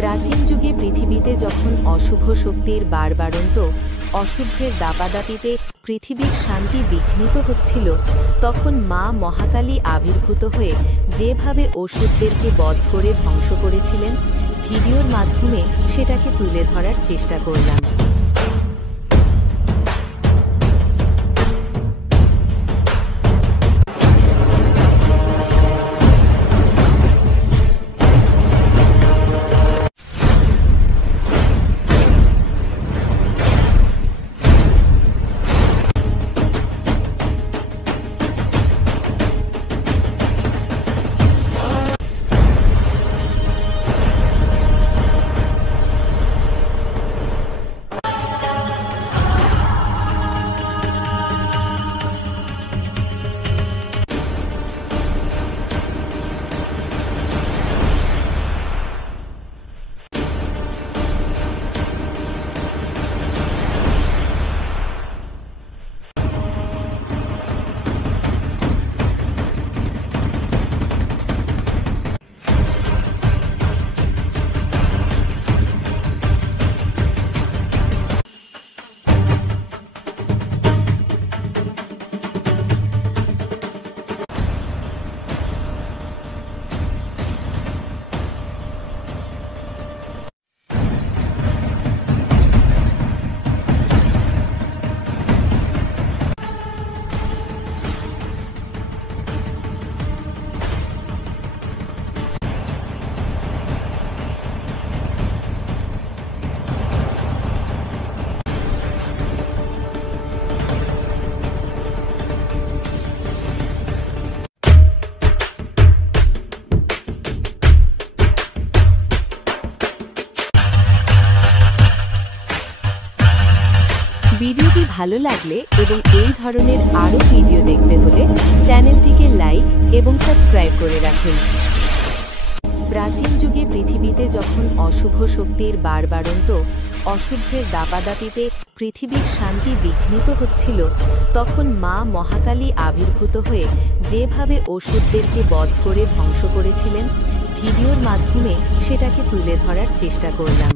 প্রাচীন যুগে পৃথিবীতে যখন অশুভ শক্তির বাড়বাড়ন্ত অশুদ্ধের দাপাদাপিতে পৃথিবীর শান্তি বিঘ্নিত হচ্ছিল, তখন মা মহাকালী আবির্ভূত হয়ে যেভাবে অসুরদেরকে বধ করে ধ্বংস করেছিলেন, ভিডিওর মাধ্যমে সেটাকে তুলে ধরার চেষ্টা করলাম। ভিডিওটি ভালো লাগলে এবং এই ধরনের আরও ভিডিও দেখতে হলে চ্যানেলটিকে লাইক এবং সাবস্ক্রাইব করে রাখুন। প্রাচীন যুগে পৃথিবীতে যখন অশুভ শক্তির বাড়বাড়ন্ত অশুদ্ধের দাপাদাপিতে পৃথিবীর শান্তি বিঘ্নিত হচ্ছিল, তখন মা মহাকালী আবির্ভূত হয়ে যেভাবে অসুরদেরকে বধ করে ধ্বংস করেছিলেন, ভিডিওর মাধ্যমে সেটাকে তুলে ধরার চেষ্টা করলাম।